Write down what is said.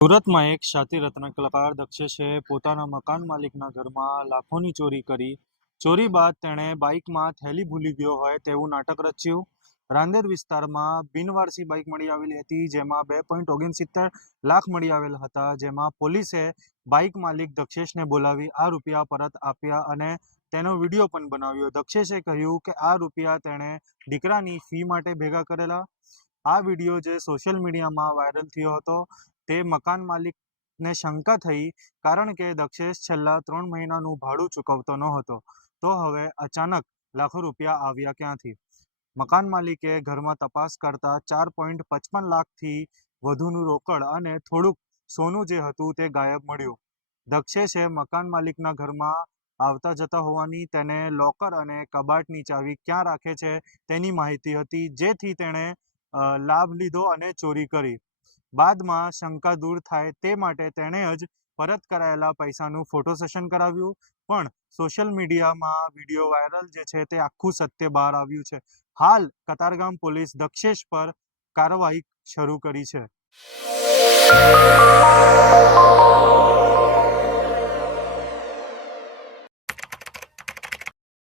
સુરતમાં એક ખ્યાતિ રત્ન કલાકાર દક્ષેશે પોતાના મકાન માલિકના ઘરમાં લાખોની ચોરી કરી. ચોરી બાદ તેણે બાઇકમાં થેલી ભૂલી ગયો હોય તેવું નાટક રચ્યું. રાંદેર વિસ્તારમાં બિનવારસી બાઇક મળી આવેલી હતી, જેમાં 2.69 લાખ મળી આવેલા હતા. જેમાં પોલીસે બાઇક માલિક દક્ષેશને બોલાવી આ રૂપિયા પરત આપ્યા અને તેનો વિડીયો પણ બનાવ્યો. દક્ષેશે કહ્યું કે આ રૂપિયા તેણે દીકરાની ફી માટે ભેગા કરેલા. આ વિડીયો જે સોશિયલ મીડિયામાં વાયરલ થયો હતો, તે મકાન માલિકને શંકા થઈ, કારણ કે દક્ષેશ છેલ્લા 3 મહિનાનું ભાડું ચૂકવતો ન હતો. તો હવે અચાનક લાખો રૂપિયા આવ્યા ક્યાંથી? મકાન માલિકે ઘરમાં તપાસ કરતા 4.55 લાખથી વધુનું રોકડ અને થોડુંક સોનું જે હતું તે ગાયબ મળ્યું. દક્ષેશે મકાન માલિકના ઘરમાં આવતા જતા હોવાની, તેને લોકર અને કબાટની ચાવી ક્યાં રાખે છે તેની માહિતી હતી, જેથી તેણે લાભ લીધો અને ચોરી કરી. બાદમાં શંકા દૂર થાય તે માટે તેણે જ પરત કરાયેલા પૈસાનું ફોટો સેશન કરાવ્યું. પણ સોશિયલ મીડિયામાં વિડીયો વાયરલ જે છે તે આખું સત્ય બહાર આવ્યું છે. હાલ કતારગામ પોલીસ દક્ષેશ પર કાર્યવાહી શરૂ કરી છે.